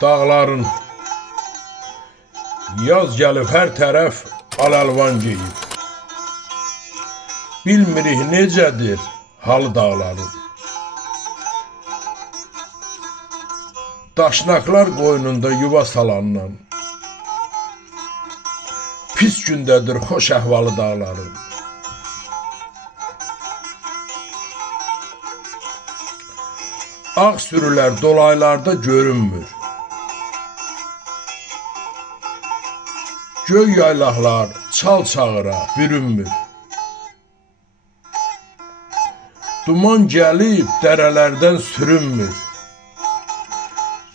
dağların. Yaz gəlib hər tərəf al-əlvan geyib. Bilmirik necədir halı dağların. Daşnaqlar qoynunda yuva salandan. Pis gündədir xoş əhvalı dağların. Ağ sürülər dolaylarda görünmür. Göy yaylaqlar çal çağıra bürünmür. Duman gəlib dərələrdən sürünmür.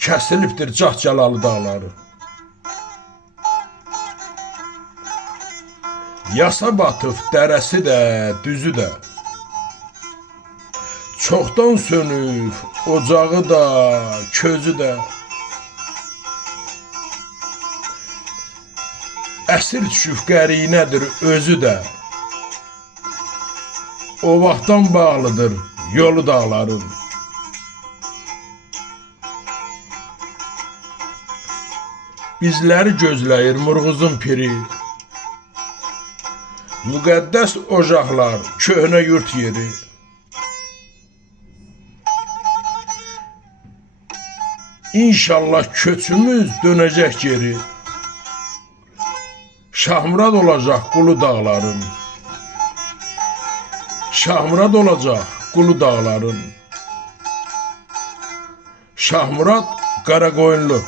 Kəsilibdir cah-cəlalı dağları. Yasa batıb dərəsi də, düzü də. Çoxdan sönüb ocağı da, közü də. Əsir düşüb qərinədir özü də. O vaxtdan bağlıdır yolu dağların. Bizləri gözləyir Murğuzun piri. Müqəddəs ocaqlar, köhnə yurt yeri. İnşallah köçümüz dönəcək geri. Şahmurad olacaq qulu dağların. Şahmurad olacaq qulu dağların. Şahmurad Qaraqoyunlu.